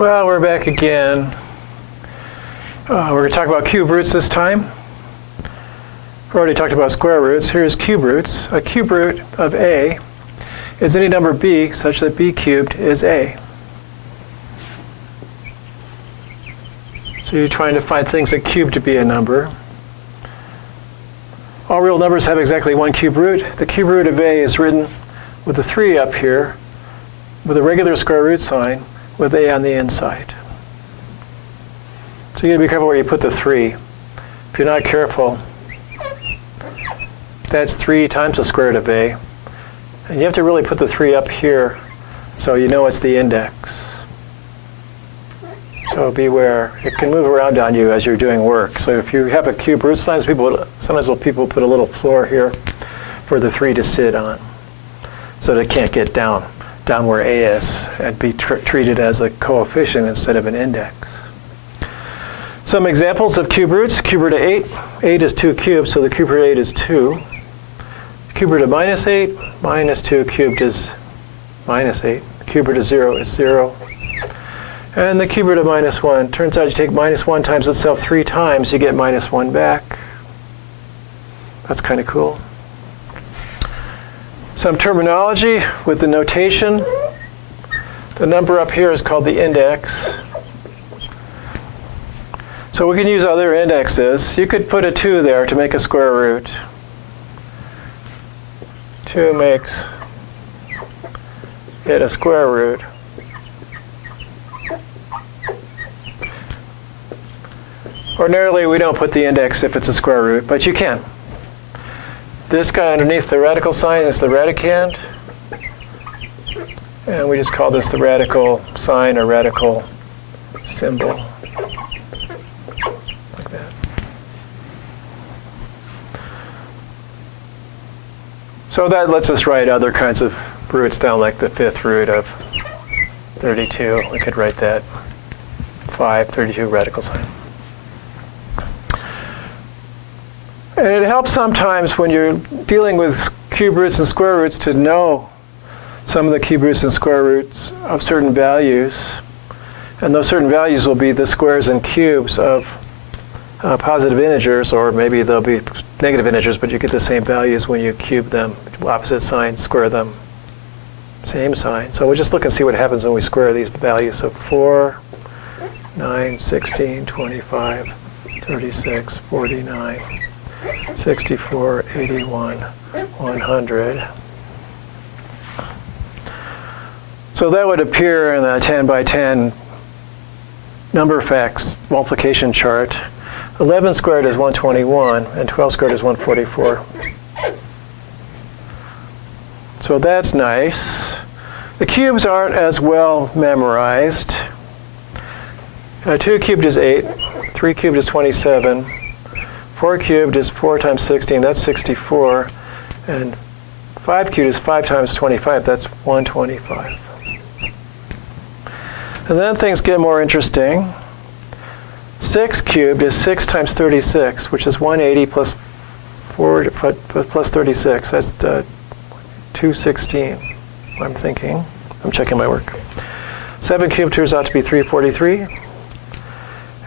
Well, we're back again. We're going to talk about cube roots this time. We've already talked about square roots. Here's cube roots. A cube root of a is any number b such that b cubed is a. So you're trying to find things that cube to be a number. All real numbers have exactly one cube root. The cube root of a is written with a 3 up here, with a regular square root sign, with a on the inside. So you gotta be careful where you put the 3. If you're not careful, that's 3 times the square root of a. And you have to really put the 3 up here so you know it's the index. So beware. It can move around on you as you're doing work. So if you have a cube root, sometimes people put a little floor here for the 3 to sit on so that it can't get down where a is and be treated as a coefficient instead of an index. Some examples of cube roots. Cube root of 8. 8 is 2 cubed, so the cube root of 8 is 2. Cube root of minus 8. Minus 2 cubed is minus 8. The cube root of 0 is 0. And the cube root of minus 1. Turns out you take minus 1 times itself 3 times, you get minus 1 back. That's kind of cool. Some terminology with the notation. The number up here is called the index. So we can use other indexes. You could put a 2 there to make a square root. 2 makes it a square root. Ordinarily, we don't put the index if it's a square root, but you can. This guy underneath the radical sign is the radicand. And we just call this the radical sign or radical symbol. Like that. So that lets us write other kinds of roots down, like the 5th root of 32. We could write that 32 radical sign. And it helps sometimes when you're dealing with cube roots and square roots to know some of the cube roots and square roots of certain values. And those certain values will be the squares and cubes of positive integers, or maybe they'll be negative integers, but you get the same values when you cube them, opposite sign, square them, same sign. So we'll just look and see what happens when we square these values. So 4, 9, 16, 25, 36, 49. 64, 81, 100. So that would appear in a 10 by 10 number facts multiplication chart. 11 squared is 121, and 12 squared is 144. So that's nice. The cubes aren't as well memorized. 2 cubed is 8, 3 cubed is 27. 4 cubed is 4 times 16, that's 64. And 5 cubed is 5 times 25, that's 125. And then things get more interesting. 6 cubed is 6 times 36, which is 180 plus 36. That's 216, I'm thinking. I'm checking my work. 7 cubed turns out to be 343.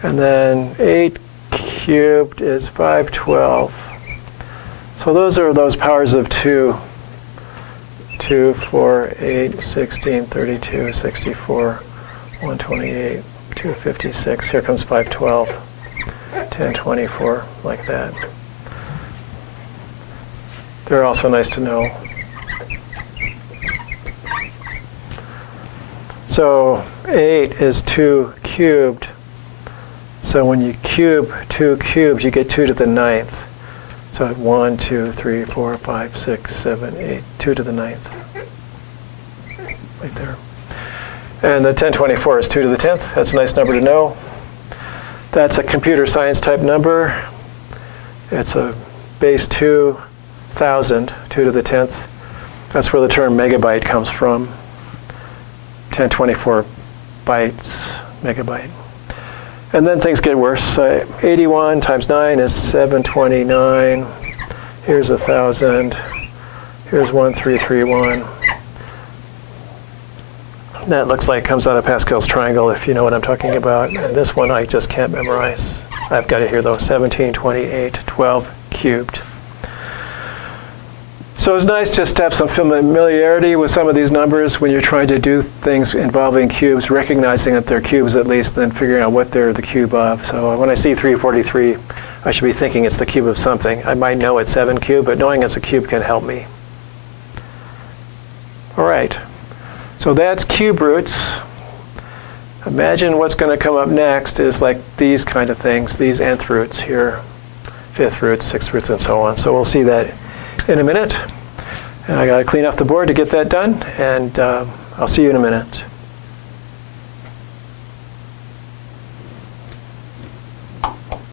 And then 8 cubed is 512. So those are those powers of 2. 2, 4, 8, 16, 32, 64, 128, 256. Here comes 512, 1024, like that. They're also nice to know. So 8 is 2 cubed. So when you cube 2 cubes, you get 2 to the 9th. So 1, 2, 3, 4, 5, 6, 7, 8, 2 to the 9th. Right there. And the 1024 is 2 to the 10th. That's a nice number to know. That's a computer science type number. It's a base 2,000, 2 to the 10th. That's where the term megabyte comes from. 1024 bytes, megabyte. And then things get worse. 81 times 9 is 729. Here's 1,000. Here's 1331. That looks like comes out of Pascal's triangle, if you know what I'm talking about. And this one I just can't memorize. I've got it here though, 17, 28, 12 cubed. So it's nice just to have some familiarity with some of these numbers when you're trying to do things involving cubes, recognizing that they're cubes at least, then figuring out what they're the cube of. So when I see 343, I should be thinking it's the cube of something. I might know it's 7 cubed, but knowing it's a cube can help me. All right, so that's cube roots. Imagine what's going to come up next is like these kind of things, these nth roots here, 5th roots, 6th roots, and so on. So we'll see that in a minute. And I got to clean off the board to get that done, and I'll see you in a minute.